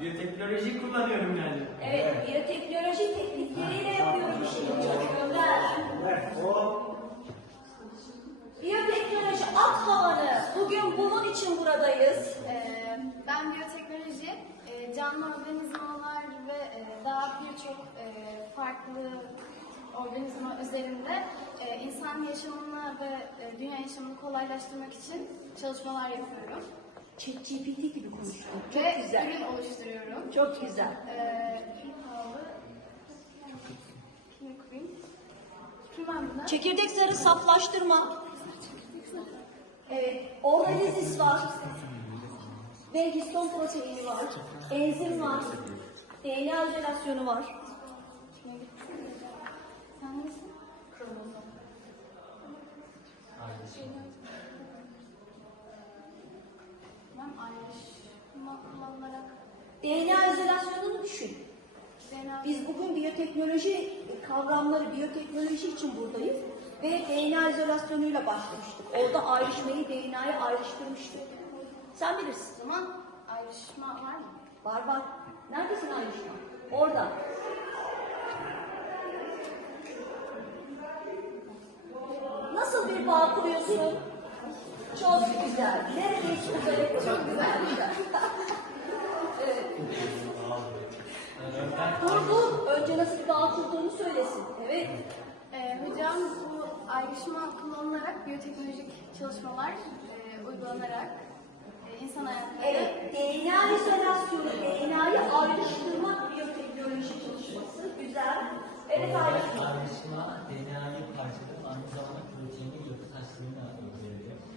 Biyoteknoloji kullanıyorum yani. Evet, biyoteknoloji teknikleriyle yapıyoruz işini. Gönder. Biyoteknoloji at havanı. Bugün bunun için buradayız. Ee, Ben biyoteknoloji, e, canlı organizmalar ve e, daha birçok e, farklı organizma üzerinde e, insan yaşamını ve e, dünya yaşamını kolaylaştırmak için çalışmalar yapıyorum. ChatGPT gibi konuştun. Çok Ve güzel. ürün oluşturuyorum. Çok güzel. Ee? Çekirdek zarı saflaştırma. Evet, organizis var. Ve histon proteini var. Enzim var. DNA izolasyonu var. Sen nesin? Kromozom. Ben ayrışma kullanarak DNA izolasyonunu düşün. Biz bugün biyoteknoloji kavramları, biyoteknoloji için buradayız. Ve DNA izolasyonuyla başlamıştık. Orada ayrışmayı DNA'ya ayrıştırmıştık. Sen bilirsin. O zaman ayrışma var mı? Var var. Neredesin ayrışma? Orada. Nasıl bir bağ kuruyorsun? Çok güzel. Neredeyse uzaya çok güzel. evet. Kurdu. Önce nasıl bir bağ kurduğunu söylesin. Evet. Ee, hocam bu ayrışma kullanılarak biyoteknolojik çalışmalar e, uygulanarak e, insan hayatında Evet. DNA izolasyonu, DNA'yı ayrıştırmak biyoteknoloji çalışması. Güzel. Evet ayrışma. Ayrışma DNA'yı parçalayıp aynı zamanda proteini yapı taşlarını.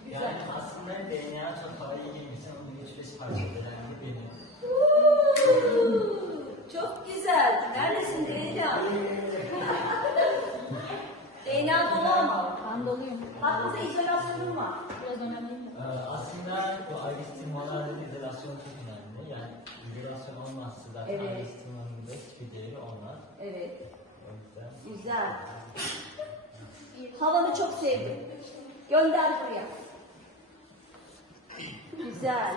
Güzel. Yani aslında DNA çok havaya girmişse onu 3-5 parça eden de benim. Uuu, Çok güzel. Neredesin DNA? DNA dolu ama. Ben doluyum. İzolasyonun var. Biraz önemli. Ee, aslında bu ayrıştırmalarda izolasyon çok önemli. Yani izolasyon olmazsa zaten Evet. ayrıştırmanın da hiçbir değeri olmaz. Evet. O yüzden Güzel. Havanı çok sevdim. Gönder buraya. Güzel.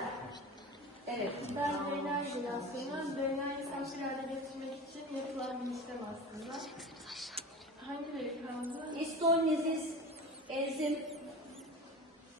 Evet. Ben DNA izolasyonu, DNA'yı saf bir hale getirmek için yapılan bir işlem aslında. Hangileri is in